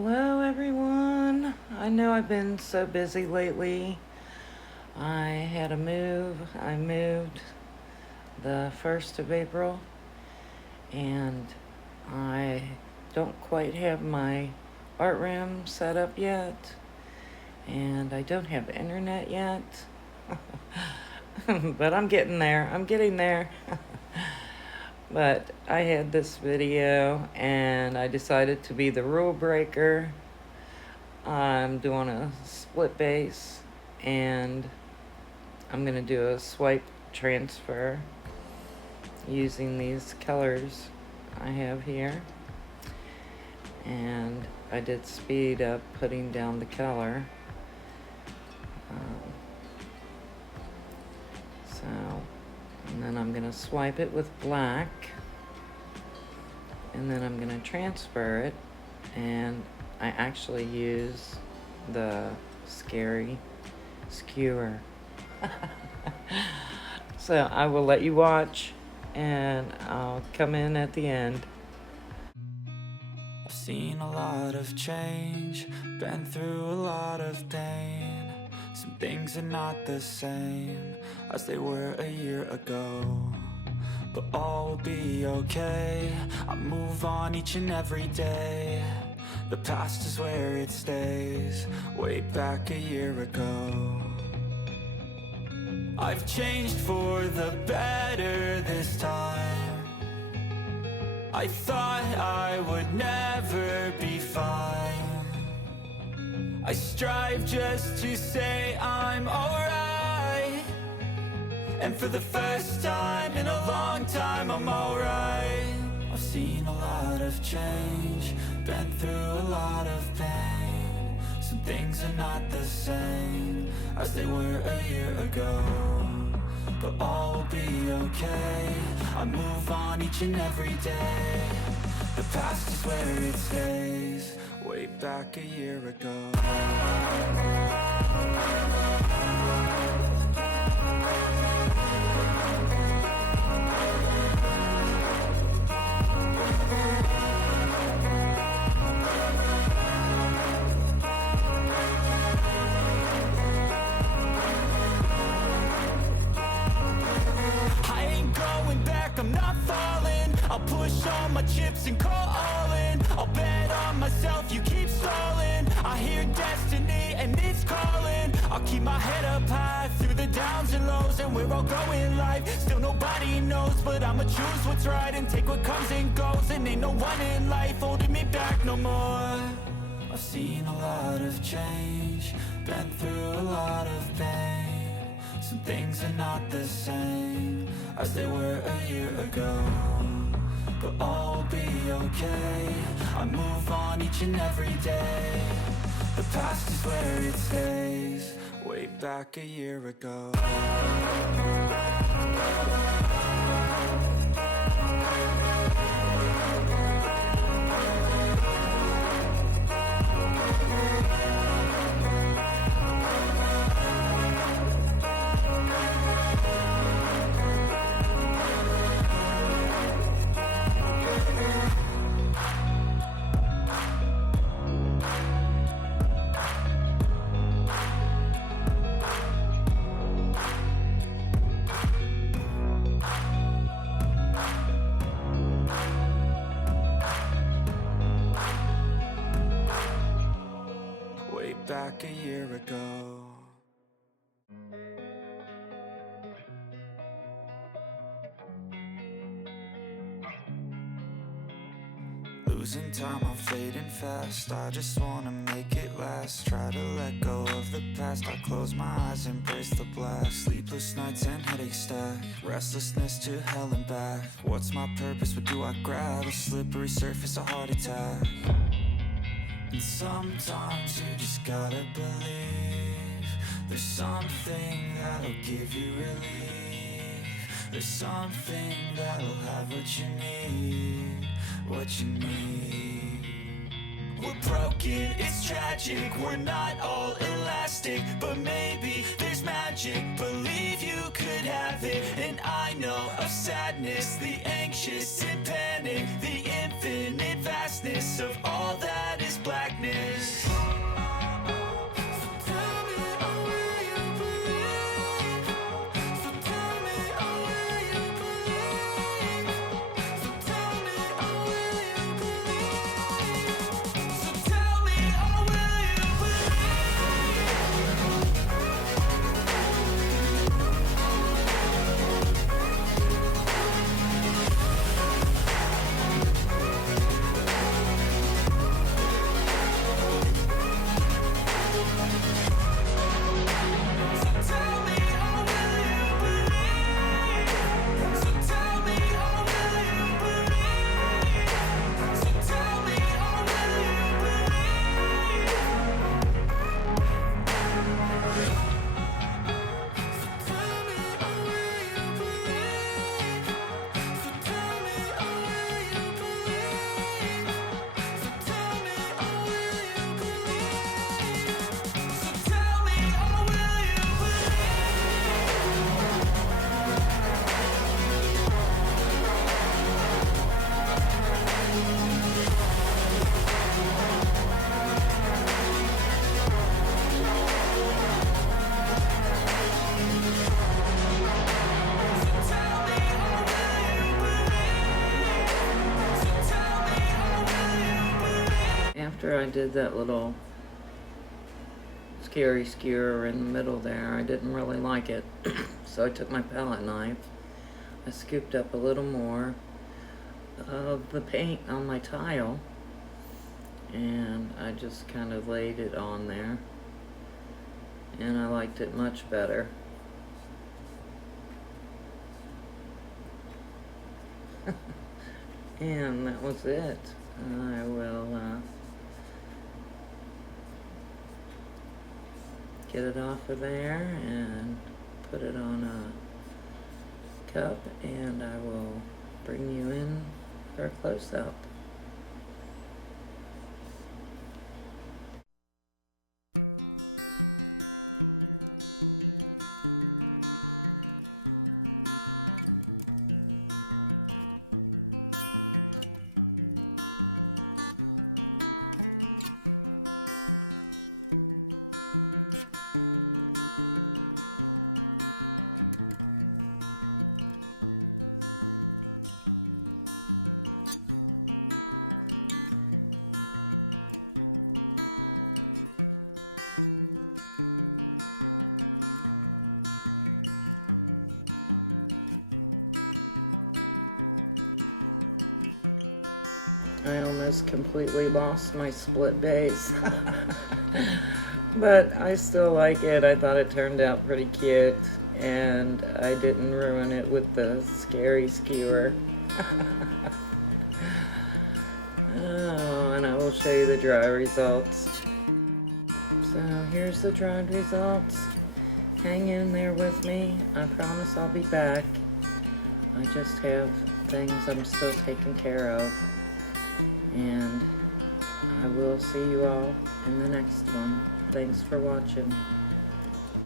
Hello, everyone. I know I've been so busy lately. I had a move. I moved the 1st of April, and I don't quite have my art room set up yet, and I don't have internet yet. But I'm getting there. I'm getting there. But I had this video and I decided to be the rule breaker. I'm doing a split base and I'm going to do a swipe transfer using these colors I have here. And I did speed up putting down the color. And then I'm going to swipe it with black, and then I'm going to transfer it, and I actually use the scary skewer. So I will let you watch, and I'll come in at the end. I've seen a lot of change, been through a lot of pain. Some things are not the same as they were a year ago, but all will be okay. I move on each and every day. The past is where it stays, way back a year ago. I've changed for the better this time. I thought I would never be fine. I strive just to say I'm alright, and for the first time in a long time I'm alright. I've seen a lot of change, been through a lot of pain. Some things are not the same as they were a year ago, but all will be okay. I move on each and every day. The past is where it stays, way back a year ago. I ain't going back, I'm not falling. I'll push all my chips and call all in. I'll bet on myself, you keep stalling. I hear destiny and it's calling. I'll keep my head up high through the downs and lows, and we're all going life. Still nobody knows, but I'ma choose what's right and take what comes and goes. And ain't no one in life holding me back no more. I've seen a lot of change, been through a lot of pain. Some things are not the same as they were a year ago, but all will be okay. I move on each and every day. The past is where it stays, way back a year ago. Way back a year ago. Losing time, I'm fading fast. I just wanna make it last. Try to let go of the past. I close my eyes, embrace the blast. Sleepless nights and headaches stack. Restlessness to hell and back. What's my purpose? What do I grab? A slippery surface, a heart attack. And sometimes you just gotta believe there's something that'll give you relief. There's something that'll have what you need, what you need. We're broken, it's tragic, we're not all elastic, but maybe there's magic. Believe you could have it, and I know of sadness, the anxious and panic, the infinite vastness of all that is blackness. after I did that little scary skewer in the middle there, I didn't really like it. So I took my palette knife, I scooped up a little more of the paint on my tile, and I just kind of laid it on there, and I liked it much better. And that was it. I will get it off of there and put it on a cup, and I will bring you in for a close-up. I almost completely lost my split base. But I still like it. I thought it turned out pretty cute, and I didn't ruin it with the scary skewer. Oh, and I will show you the dry results. So here's the dried results. Hang in there with me. I promise I'll be back. I just have things I'm still taking care of. And I will see you all in the next one. Thanks for watching.